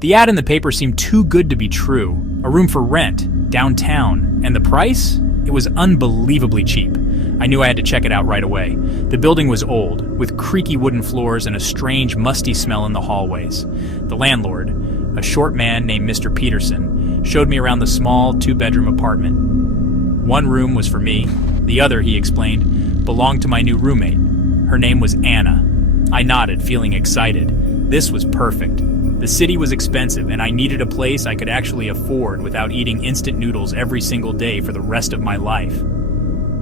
The ad in the paper seemed too good to be true. A room for rent, downtown, and the price? It was unbelievably cheap. I knew I had to check it out right away. The building was old, with creaky wooden floors and a strange, musty smell in the hallways. The landlord, a short man named Mr. Peterson, showed me around the small, two-bedroom apartment. One room was for me. The other, he explained, belonged to my new roommate. Her name was Anna. I nodded, feeling excited. This was perfect. The city was expensive, and I needed a place I could actually afford without eating instant noodles every single day for the rest of my life.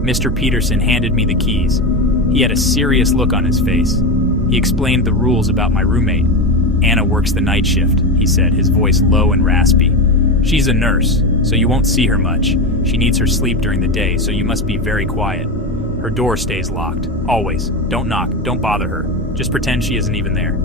Mr. Peterson handed me the keys. He had a serious look on his face. He explained the rules about my roommate. Anna works the night shift, he said, his voice low and raspy. She's a nurse, so you won't see her much. She needs her sleep during the day, so you must be very quiet. Her door stays locked, always. Don't knock, don't bother her. Just pretend she isn't even there.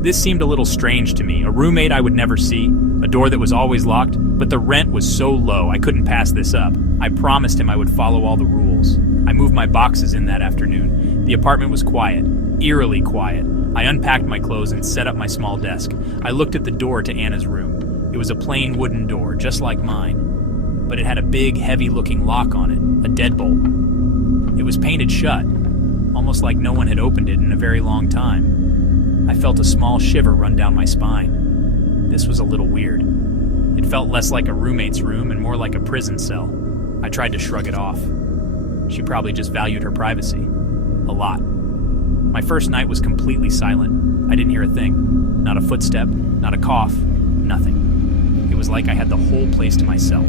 This seemed a little strange to me. A roommate I would never see, a door that was always locked, but the rent was so low I couldn't pass this up. I promised him I would follow all the rules. I moved my boxes in that afternoon. The apartment was quiet, eerily quiet. I unpacked my clothes and set up my small desk. I looked at the door to Anna's room. It was a plain wooden door, just like mine, but it had a big, heavy-looking lock on it, a deadbolt. It was painted shut, almost like no one had opened it in a very long time. I felt a small shiver run down my spine. This was a little weird. It felt less like a roommate's room and more like a prison cell. I tried to shrug it off. She probably just valued her privacy. A lot. My first night was completely silent. I didn't hear a thing. Not a footstep, not a cough, nothing. It was like I had the whole place to myself.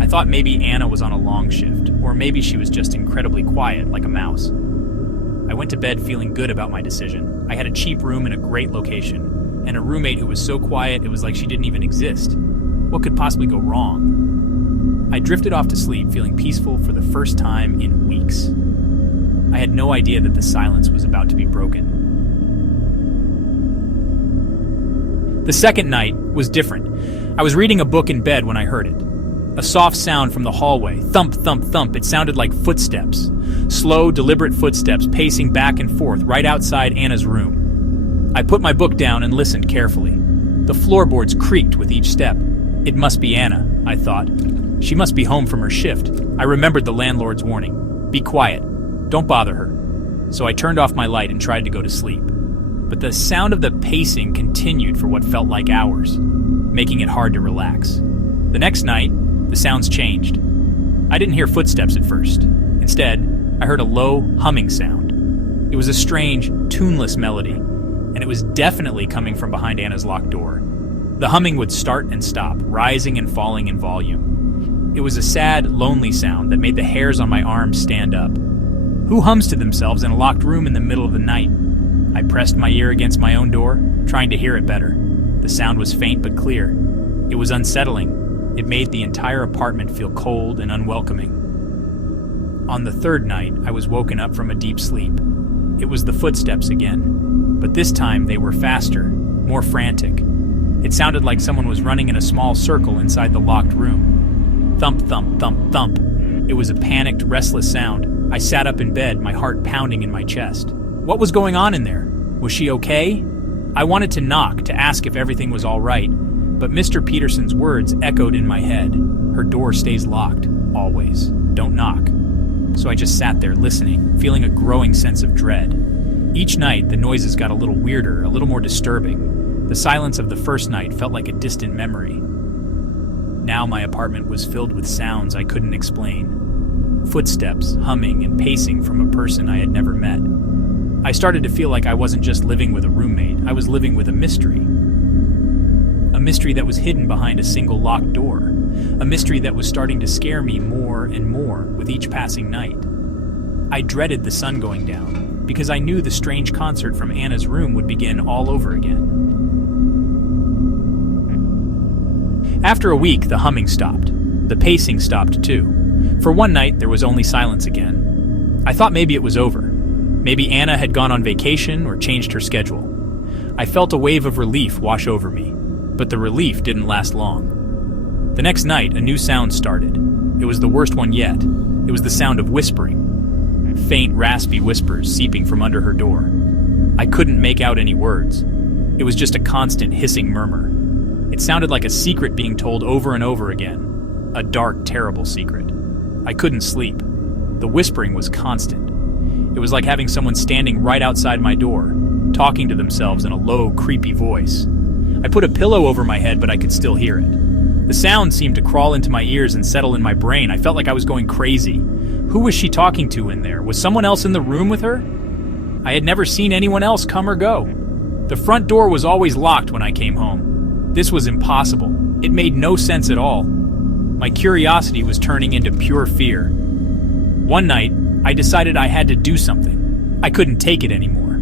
I thought maybe Anna was on a long shift, or maybe she was just incredibly quiet, like a mouse. I went to bed feeling good about my decision. I had a cheap room in a great location, and a roommate who was so quiet it was like she didn't even exist. What could possibly go wrong? I drifted off to sleep, feeling peaceful for the first time in weeks. I had no idea that the silence was about to be broken. The second night was different. I was reading a book in bed when I heard it. A soft sound from the hallway. Thump, thump, thump. It sounded like footsteps. Slow, deliberate footsteps pacing back and forth right outside Anna's room. I put my book down and listened carefully. The floorboards creaked with each step. It must be Anna, I thought. She must be home from her shift. I remembered the landlord's warning. Be quiet. Don't bother her. So I turned off my light and tried to go to sleep. But the sound of the pacing continued for what felt like hours, making it hard to relax. The next night, the sounds changed. I didn't hear footsteps at first. Instead, I heard a low humming sound. It was a strange, tuneless melody, and it was definitely coming from behind Anna's locked door. The humming would start and stop, rising and falling in volume. It was a sad, lonely sound that made the hairs on my arms stand up. Who hums to themselves in a locked room in the middle of the night? I pressed my ear against my own door, trying to hear it better. The sound was faint but clear. It was unsettling. It made the entire apartment feel cold and unwelcoming. On the third night, I was woken up from a deep sleep. It was the footsteps again, but this time they were faster, more frantic. It sounded like someone was running in a small circle inside the locked room. Thump, thump, thump, thump. It was a panicked, restless sound. I sat up in bed, my heart pounding in my chest. What was going on in there? Was she okay? I wanted to knock to ask if everything was all right, but Mr. Peterson's words echoed in my head. Her door stays locked, always. Don't knock. So I just sat there listening, feeling a growing sense of dread. Each night, the noises got a little weirder, a little more disturbing. The silence of the first night felt like a distant memory. Now my apartment was filled with sounds I couldn't explain. Footsteps, humming, and pacing from a person I had never met. I started to feel like I wasn't just living with a roommate, I was living with a mystery. A mystery that was hidden behind a single locked door. A mystery that was starting to scare me more and more with each passing night. I dreaded the sun going down, because I knew the strange concert from Anna's room would begin all over again. After a week, the humming stopped. The pacing stopped too. For one night, there was only silence again. I thought maybe it was over. Maybe Anna had gone on vacation or changed her schedule. I felt a wave of relief wash over me, but the relief didn't last long. The next night, a new sound started. It was the worst one yet. It was the sound of whispering. Faint, raspy whispers seeping from under her door. I couldn't make out any words. It was just a constant hissing murmur. It sounded like a secret being told over and over again. A dark, terrible secret. I couldn't sleep. The whispering was constant. It was like having someone standing right outside my door, talking to themselves in a low, creepy voice. I put a pillow over my head, but I could still hear it. The sound seemed to crawl into my ears and settle in my brain. I felt like I was going crazy. Who was she talking to in there? Was someone else in the room with her? I had never seen anyone else come or go. The front door was always locked when I came home. This was impossible. It made no sense at all. My curiosity was turning into pure fear. One night, I decided I had to do something. I couldn't take it anymore.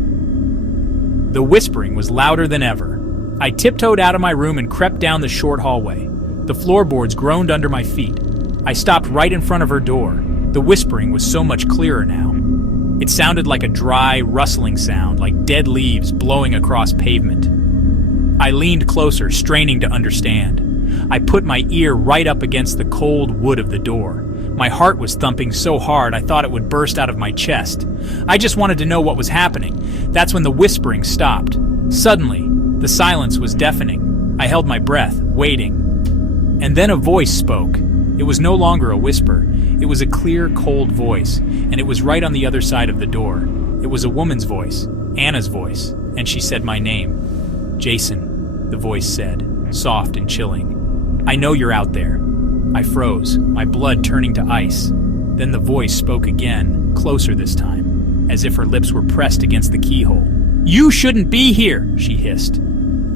The whispering was louder than ever. I tiptoed out of my room and crept down the short hallway. The floorboards groaned under my feet. I stopped right in front of her door. The whispering was so much clearer now. It sounded like a dry, rustling sound, like dead leaves blowing across pavement. I leaned closer, straining to understand. I put my ear right up against the cold wood of the door. My heart was thumping so hard I thought it would burst out of my chest. I just wanted to know what was happening. That's when the whispering stopped. Suddenly, the silence was deafening. I held my breath, waiting. And then a voice spoke. It was no longer a whisper. It was a clear, cold voice, and it was right on the other side of the door. It was a woman's voice, Anna's voice, and she said my name. "Jason," the voice said, soft and chilling. "I know you're out there." I froze, my blood turning to ice. Then the voice spoke again, closer this time, as if her lips were pressed against the keyhole. "You shouldn't be here," she hissed.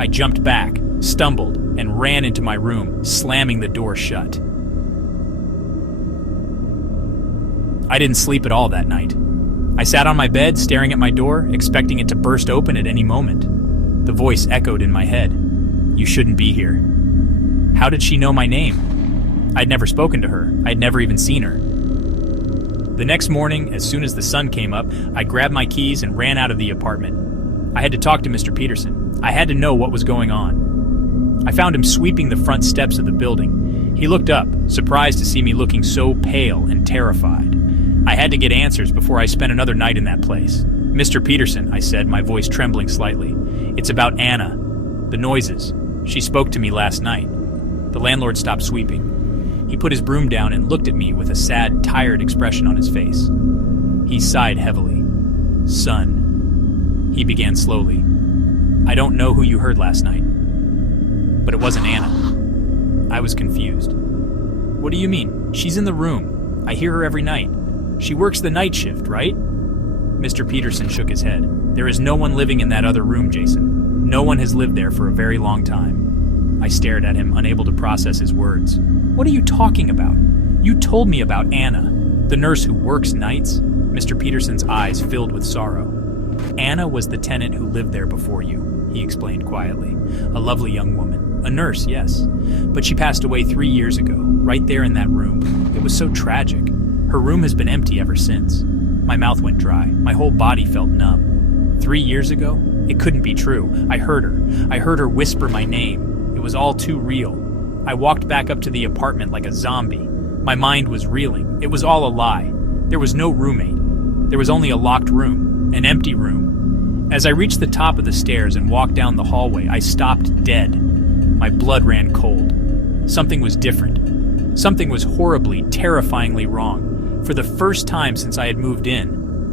I jumped back, stumbled, and ran into my room, slamming the door shut. I didn't sleep at all that night. I sat on my bed, staring at my door, expecting it to burst open at any moment. The voice echoed in my head. "You shouldn't be here." How did she know my name? I'd never spoken to her. I'd never even seen her. The next morning, as soon as the sun came up, I grabbed my keys and ran out of the apartment. I had to talk to Mr. Peterson. I had to know what was going on. I found him sweeping the front steps of the building. He looked up, surprised to see me looking so pale and terrified. I had to get answers before I spent another night in that place. "Mr. Peterson," I said, my voice trembling slightly. "It's about Anna. The noises. She spoke to me last night." The landlord stopped sweeping. He put his broom down and looked at me with a sad, tired expression on his face. He sighed heavily. "Son," he began slowly, "I don't know who you heard last night, but it wasn't Anna." I was confused. "What do you mean? She's in the room. I hear her every night. She works the night shift, right?" Mr. Peterson shook his head. "There is no one living in that other room, Jason. No one has lived there for a very long time." I stared at him, unable to process his words. "What are you talking about? You told me about Anna, the nurse who works nights." Mr. Peterson's eyes filled with sorrow. "Anna was the tenant who lived there before you," he explained quietly. "A lovely young woman. A nurse, yes. But she passed away 3 years ago, right there in that room. It was so tragic. Her room has been empty ever since." My mouth went dry. My whole body felt numb. 3 years ago? It couldn't be true. I heard her. I heard her whisper my name. It was all too real. I walked back up to the apartment like a zombie. My mind was reeling. It was all a lie. There was no roommate. There was only a locked room, an empty room. As I reached the top of the stairs and walked down the hallway, I stopped dead. My blood ran cold. Something was different. Something was horribly, terrifyingly wrong. For the first time since I had moved in,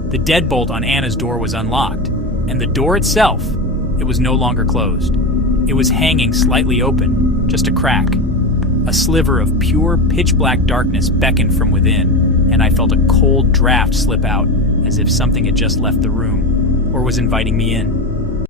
the deadbolt on Anna's door was unlocked, and the door itself, it was no longer closed. It was hanging slightly open, just a crack. A sliver of pure, pitch-black darkness beckoned from within, and I felt a cold draft slip out, as if something had just left the room, or was inviting me in.